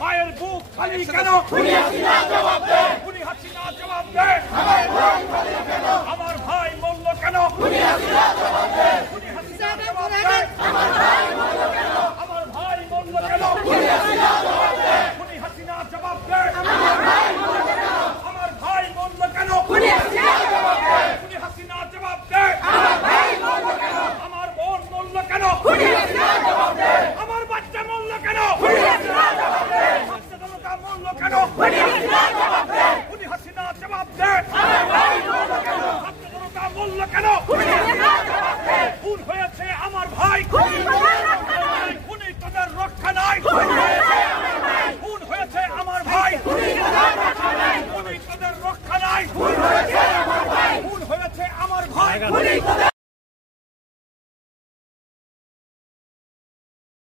মায়ের বুক খালি কেন? খুনি হাসিনা জবাব দে। খুনি হাসিনা জবাব দে। আমার ভাই মরল কেন? খুনি হাসিনা জবাব দে। খুনি হাসিনা জবাব দে। আমার ভাই মরল কেন? আমার ভাই মরল কেন? খুনি হাসিনা জবাব দে। খুনি হাসিনা জবাব দে। আমার ভাই মরল কেন? আমার ভাই মরল কেন? খুনি হাসিনা জবাব দে। খুনি হাসিনা জবাব দে। আমার ভাই মরল কেন? আমার বোন মরল কেন? খুনি হাসিনা জবাব দে। আমার বাচ্চা মরল কেন? খুনি হাসিনা জবাব দে। ছাত্র জনতা মরল কেন? খুনি হাসিনা জবাব দে। খুনি হাসিনা জবাব দে। আমার ভাই মরল কেন? ছাত্র জনতা মরল কেন? খুনি হাসিনা জবাব দে। খুন হয়েছে আমার ভাই। খুনি তোদের রক্ষা নাই। খুন হয়েছে আমার ভাই। খুনি তোদের রক্ষা নাই। খুন হয়েছে আমার ভাই।